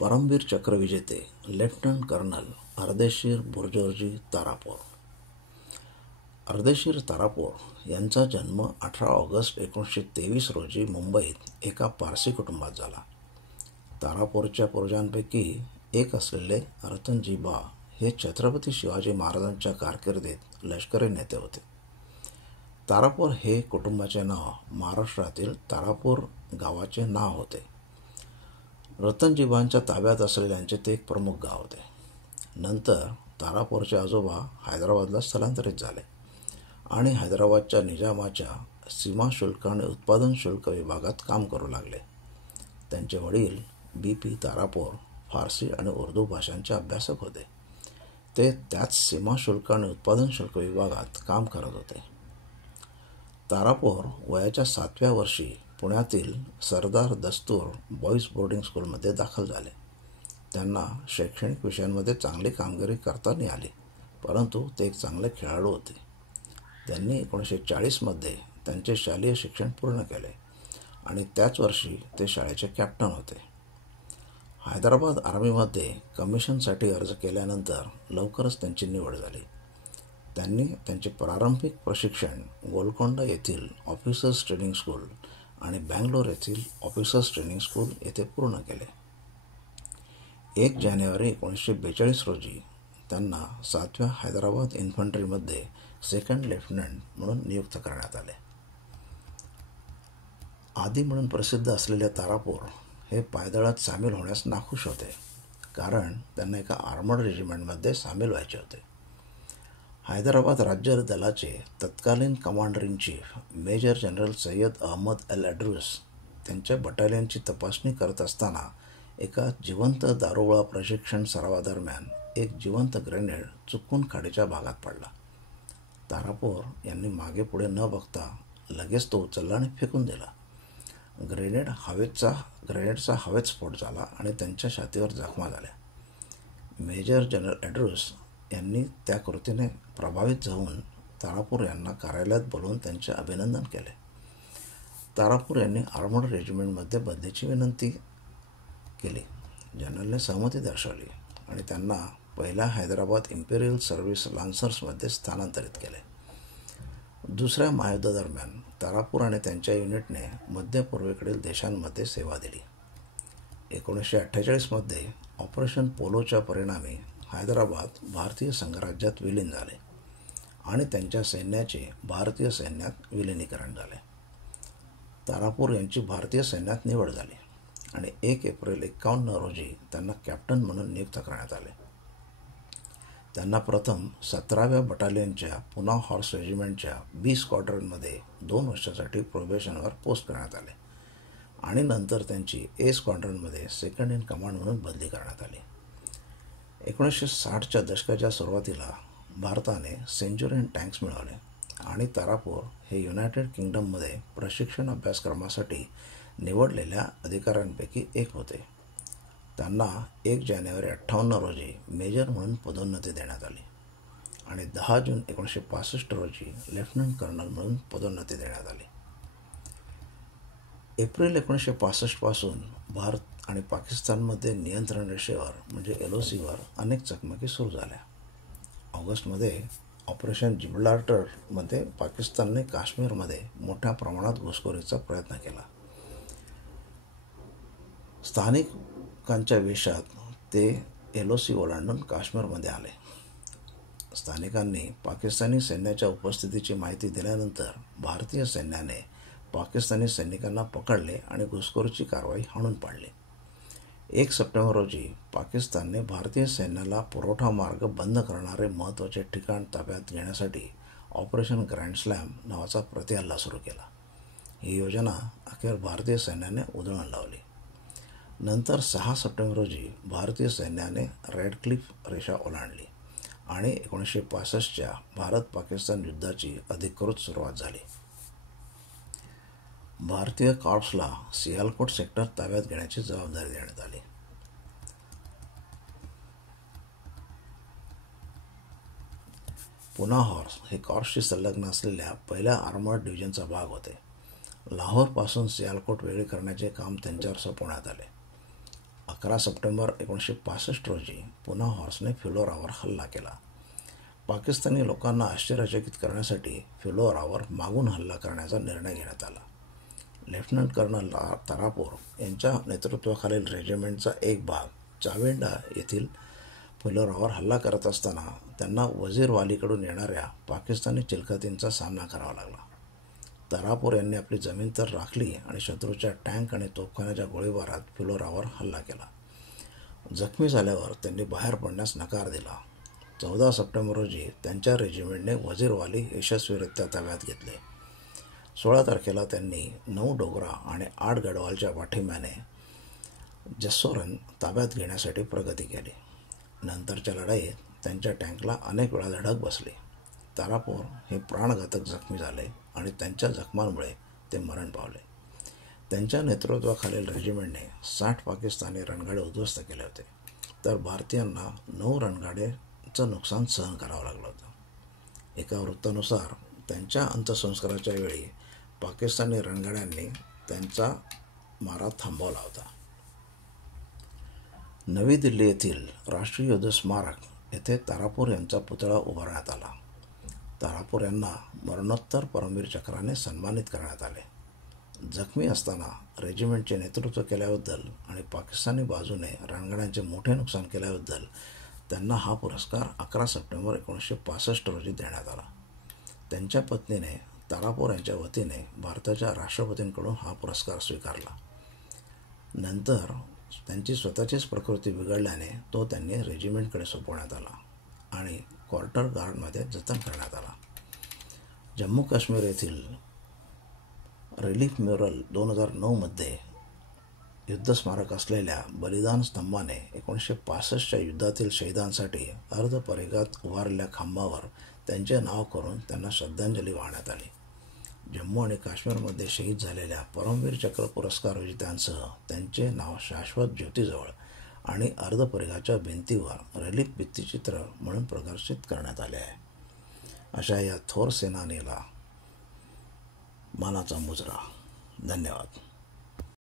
परमवीर चक्र विजेते lieutenant colonel Ardeshir बुर्जोर्जी Tarapore. Ardeshir Tarapore यांचा जन्म 18 ऑगस्ट 1923 रोजी मुंबईत एका पारसी कुटुंबात झाला. तारापोरच्या पूर्वजांपैकी एक असलेले रतनजी बा हे छत्रपती शिवाजी महाराजांच्या कारकिर्दीत लष्करी नेते होते. तारापोर हे कुटुंबाचे नाव महाराष्ट्रातील तारापूर गावाचे नाव होते. रतनजीबांच्या ताब्यात असलेल्यांचे ते एक प्रमुख गाव होते. नंतर तारापोरचे आजोबा हैदराबादला स्थलांतरित झाले आणि हैदराबादच्या निजामाच्या सीमा शुल्क आणि उत्पादन शुल्क विभागात काम करू लागले. त्यांचे वडील B.P. तारापोर फारसी आणि उर्दू भाषांचे अभ्यासक होते. ते त्याच सीमा शुल्क आणि उत्पादन शुल्क विभागात काम करत होते. तारापोर वयाच्या 7व्या वर्षी पुण्यातील सरदार दस्तूर बॉईज बोर्डिंग स्कूलमध्ये दाखल झाले. त्यांना शैक्षणिक विषयांमध्ये चांगली कामगिरी करता नाही आली, परंतु ते एक चांगले खेळाडू होते. त्यांनी 1940मध्ये त्यांचे शालेय शिक्षण पूर्ण केले आणि त्याच वर्षी ते शाळेचे कॅप्टन होते. हैदराबाद आर्मीमध्ये कमिशनसाठी अर्ज केल्यानंतर लवकरच त्यांची निवड झाली. त्यांनी त्यांचे प्रारंभिक प्रशिक्षण गोलकोंडा येथील ऑफिसर्स ट्रेनिंग स्कूल आणि बँगलोर येथील ऑफिसर्स ट्रेनिंग स्कूल येथे पूर्ण केले. 1 जानेवारी 1942 रोजी त्यांना 7व्या हैदराबाद इन्फंट्रीमध्ये सेकंड लेफ्टनंट म्हणून नियुक्त करण्यात आले. आदी म्हणून प्रसिद्ध असलेले तारापोर हे पायदळात सामील होण्यास नाखुश होते, कारण त्यांना एका आर्मर्ड रेजिमेंटमध्ये सामील व्हायचे होते. हैदराबाद राज्य दलाचे तत्कालीन commander in chief major general Syed Ahmed El Edroos त्यांच्या बटालियनची तपासणी करत असताना एका जिवंत दारुगोळा प्रशिक्षण सरावादरम्यान एक जिवंत ग्रेनेड चुकून खाडीच्या भागात पडला. तारापोर यांनी मागे पुढे न बघता लगेच तो उचलला आणि फेकून दिला. ग्रेनेडचा हवेत स्फोट झाला आणि त्यांच्या छातीवर जखमा झाल्या. मेजर जनरल अड्रूस यांनी त्या कृतीने प्रभावित होऊन तारापूर यांना कार्यालयात बोलवून त्यांचे अभिनंदन केले. तारापूर यांनी आर्मर्ड रेजिमेंटमध्ये बदलीची विनंती केली. जनरलने सहमती दर्शवली आणि त्यांना पहिल्या हैदराबाद इम्पेरियल सर्व्हिस लान्सर्समध्ये स्थानांतरित केले. दुसऱ्या महायुद्धादरम्यान तारापूर आणि त्यांच्या युनिटने मध्य पूर्वेकडील देशांमध्ये सेवा दिली. 1948मध्ये ऑपरेशन पोलोच्या परिणामी हैदराबाद भारतीय संघराज्यात विलीन झाले आणि त्यांच्या सैन्याचे भारतीय सैन्यात विलिनीकरण झाले. तारापूर यांची भारतीय सैन्यात निवड झाली आणि 1 एप्रिल 1951 रोजी त्यांना कॅप्टन म्हणून नियुक्त करण्यात आले. त्यांना प्रथम 17व्या बटालियनच्या पुना हॉर्स रेजिमेंटच्या B स्क्वॉड्रनमध्ये 2 वर्षासाठी प्रोबेशनवर पोस्ट करण्यात आले आणि नंतर त्यांची A स्क्वॉड्रनमध्ये सेकंड इन कमांड म्हणून बदली करण्यात आली. 1960च्या दशकाच्या सुरुवातीला भारताने सेंच्युरियन टँक्स मिळवले आणि तारापूर हे युनायटेड किंगडममध्ये प्रशिक्षण अभ्यासक्रमासाठी निवडलेल्या अधिकाऱ्यांपैकी एक होते. त्यांना 1 जानेवारी 1958 रोजी मेजर म्हणून पदोन्नती देण्यात आली आणि 10 जून 1965 रोजी लेफ्टनंट कर्नल म्हणून पदोन्नती देण्यात आली. एप्रिल 1965 पासून भारत आणि पाकिस्तानमध्ये नियंत्रण रेषेवर म्हणजे LOCवर अनेक चकमकी सुरू झाल्या. ऑगस्टमध्ये ऑपरेशन जिब्राल्टरमध्ये पाकिस्तानने काश्मीरमध्ये मोठ्या प्रमाणात घुसखोरीचा प्रयत्न केला. स्थानिकांच्या वेशात ते LOC ओलांडून काश्मीरमध्ये आले. स्थानिकांनी पाकिस्तानी सैन्याच्या उपस्थितीची माहिती दिल्यानंतर भारतीय सैन्याने पाकिस्तानी सैनिकांना पकडले आणि घुसखोरीची कारवाई हाणून पाडली. 1 सप्टेंबर रोजी पाकिस्तानने भारतीय सैन्याला पुरवठा मार्ग बंद करणारे महत्त्वाचे ठिकाण ताब्यात घेण्यासाठी ऑपरेशन ग्रँड स्लॅम नावाचा प्रतिहल्ला सुरू केला. ही योजना अखेर भारतीय सैन्याने उधळून लावली. नंतर 6 सप्टेंबर रोजी भारतीय सैन्याने रेड क्लिफ रेषा ओलांडली आणि 1965च्या भारत-पाकिस्तान युद्धाची अधिकृत सुरुवात झाली. भारतीय कॉर्प्सला सियालकोट सेक्टर ताब्यात घेण्याची जबाबदारी देण्यात आली. पुना हॉर्स हे कॉर्प्सशी संलग्न असलेल्या पहिल्या आर्मर्ड डिव्हिजनचा भाग होते. लाहोरपासून सियालकोट वेगळे करण्याचे काम त्यांच्यावर सोपवण्यात आले. 11 सप्टेंबर 1965 रोजी पुन्हा हॉर्सने फिलोरावर हल्ला केला. पाकिस्तानी लोकांना आश्चर्यचकित करण्यासाठी फिलोरावर मागून हल्ला करण्याचा निर्णय घेण्यात आला. लेफ्टनंट कर्नल तारापोर यांच्या नेतृत्वाखालील रेजिमेंटचा एक भाग चावेंडा येथील फिलोरावर हल्ला करत असताना त्यांना वजीरवालीकडून येणाऱ्या पाकिस्तानी चिलखतींचा सामना करावा लागला. तारापोर यांनी आपली जमीन तर राखली आणि शत्रूच्या टँक आणि तोफखान्याच्या गोळीबारात फिलोरावर हल्ला केला. जखमी झाल्यावर त्यांनी बाहेर पडण्यास नकार दिला. 14 सप्टेंबर रोजी त्यांच्या रेजिमेंटने वजीरवाली यशस्वीरित्या ताब्यात घेतले. 16 तारखेला त्यांनी 9 डोगरा आणि 8 गढवालच्या पाठिंब्याने जस्सोरन ताब्यात घेण्यासाठी प्रगती केली. नंतरच्या लढाईत त्यांच्या टँकला अनेक वेळा धडक बसली. तारापोर हे प्राणघातक जखमी झाले आणि त्यांच्या जखमांमुळे ते मरण पावले. त्यांच्या नेतृत्वाखालील रेजिमेंटने 60 पाकिस्तानी रणगाडे उद्ध्वस्त केले होते, तर भारतीयांना 9 रणगाड्याचं नुकसान सहन करावं लागलं होतं. एका वृत्तानुसार त्यांच्या अंत्यसंस्काराच्या वेळी पाकिस्तानी रणगाड्यांनी त्यांचा मारा थांबवला होता. नवी दिल्ली येथील राष्ट्रीय युद्ध स्मारक येथे तारापूर यांचा पुतळा उभारण्यात आला. तारापूर यांना मरणोत्तर परमवीर चक्राने सन्मानित करण्यात आले. जखमी असताना रेजिमेंटचे नेतृत्व केल्याबद्दल आणि पाकिस्तानी बाजूने रणगाड्यांचे मोठे नुकसान केल्याबद्दल त्यांना हा पुरस्कार 11 सप्टेंबर 1965 रोजी देण्यात आला. त्यांच्या पत्नीने तारापूर यांच्या वतीने भारताच्या राष्ट्रपतींकडून हा पुरस्कार स्वीकारला. नंतर त्यांची स्वतःचीच प्रकृती बिघडल्याने तो त्यांनी रेजिमेंटकडे सोपवण्यात आला आणि क्वार्टर गार्डमध्ये जतन करण्यात आला. जम्मू काश्मीर येथील रिलीफ म्युरल 2009 युद्धस्मारक असलेल्या बलिदान स्तंभाने 1965च्या युद्धातील शहीदांसाठी अर्धपरिघात उभारलेल्या खांबावर त्यांचे नाव करून त्यांना श्रद्धांजली वाहण्यात आली. जम्मू आणि काश्मीरमध्ये शहीद झालेल्या परमवीर चक्र पुरस्कार विजेत्यांसह त्यांचे नाव शाश्वत ज्योतीजवळ आणि अर्धपरिघाच्या भिंतीवर रिलीफ भित्तिचित्र म्हणून प्रदर्शित करण्यात आले आहे. अशा या थोर सेनानीला मानाचा मुजरा. धन्यवाद.